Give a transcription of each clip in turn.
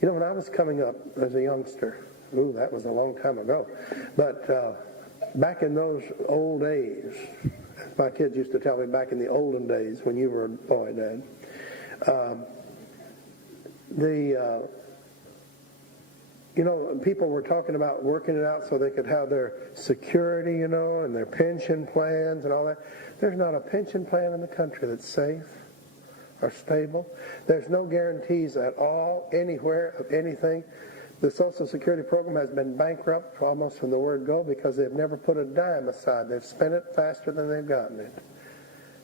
You know, when I was coming up as a youngster, that was a long time ago, but back in those old days, as my kids used to tell me, back in the olden days when you were a boy, Dad, people were talking about working it out so they could have their security, and their pension plans and all that. There's not a pension plan in the country that's safe or stable. There's no guarantees at all, anywhere, of anything. The Social Security program has been bankrupt almost from the word go because they've never put a dime aside. They've spent it faster than they've gotten it.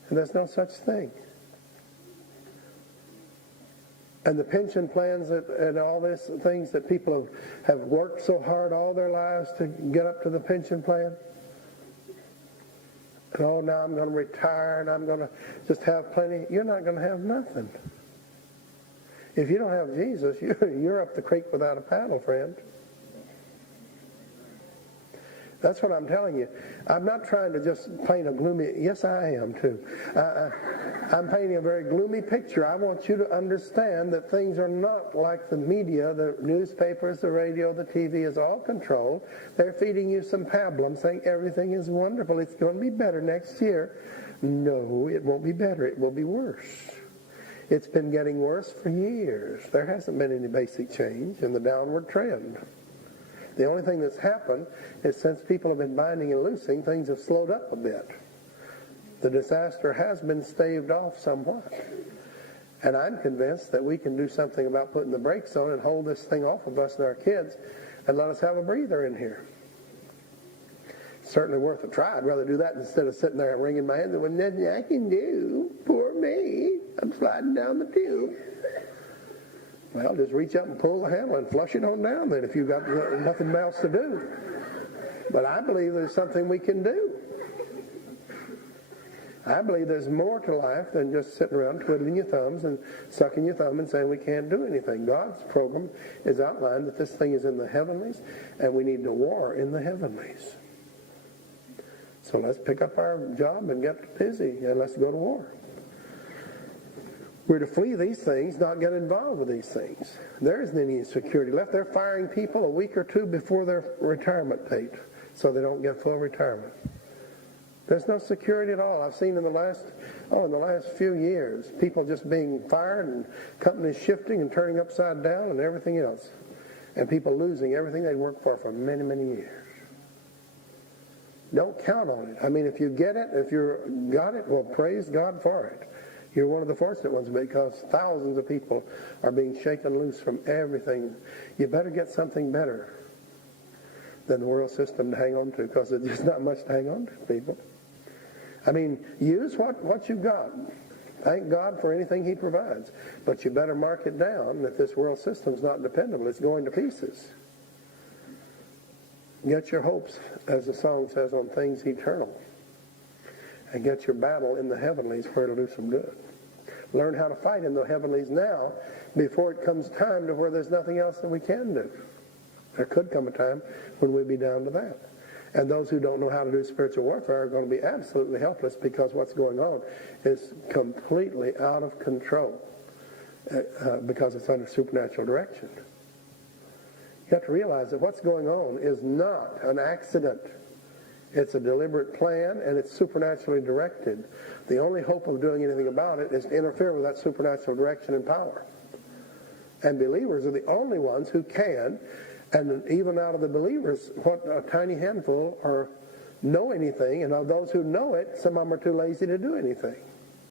And there's no such thing. And the pension plans and all these things that people have worked so hard all their lives to get up to the pension plan. And now I'm going to retire and I'm going to just have plenty. You're not going to have nothing. If you don't have Jesus, you're up the creek without a paddle, friend. That's what I'm telling you. I'm not trying to just paint a gloomy, yes I am too. I'm painting a very gloomy picture. I want you to understand that things are not like the media, the newspapers, the radio, the TV is all controlled. They're feeding you some pablum saying everything is wonderful. It's going to be better next year. No, it won't be better. It will be worse. It's been getting worse for years. There hasn't been any basic change in the downward trend. The only thing that's happened is since people have been binding and loosing, things have slowed up a bit. The disaster has been staved off somewhat. And I'm convinced that we can do something about putting the brakes on and hold this thing off of us and our kids and let us have a breather in here. It's certainly worth a try. I'd rather do that instead of sitting there and wringing my hands and saying, nothing I can do. Poor me. I'm sliding down the tube. Well, just reach up and pull the handle and flush it on down then if you've got nothing else to do. But I believe there's something we can do. I believe there's more to life than just sitting around twiddling your thumbs and sucking your thumb and saying we can't do anything. God's program is outlined that this thing is in the heavenlies and we need to war in the heavenlies. So let's pick up our job and get busy and let's go to war. We're to flee these things, not get involved with these things. There isn't any security left. They're firing people a week or two before their retirement date so they don't get full retirement. There's no security at all. I've seen in the last few years, people just being fired and companies shifting and turning upside down and everything else. And people losing everything they worked for many, many years. Don't count on it. I mean, if you get it, if you got it, well, praise God for it. You're one of the fortunate ones because thousands of people are being shaken loose from everything. You better get something better than the world system to hang on to because there's just not much to hang on to, people. I mean, use what you've got. Thank God for anything He provides. But you better mark it down that this world system's not dependable. It's going to pieces. Get your hopes, as the song says, on things eternal. And get your battle in the heavenlies where it'll do some good. Learn how to fight in the heavenlies now before it comes time to where there's nothing else that we can do. There could come a time when we'll be down to that. And those who don't know how to do spiritual warfare are going to be absolutely helpless because what's going on is completely out of control because it's under supernatural direction. You have to realize that what's going on is not an accident. It's a deliberate plan, and it's supernaturally directed. The only hope of doing anything about it is to interfere with that supernatural direction and power. And believers are the only ones who can, and even out of the believers, what a tiny handful know anything, and of those who know it, some of them are too lazy to do anything.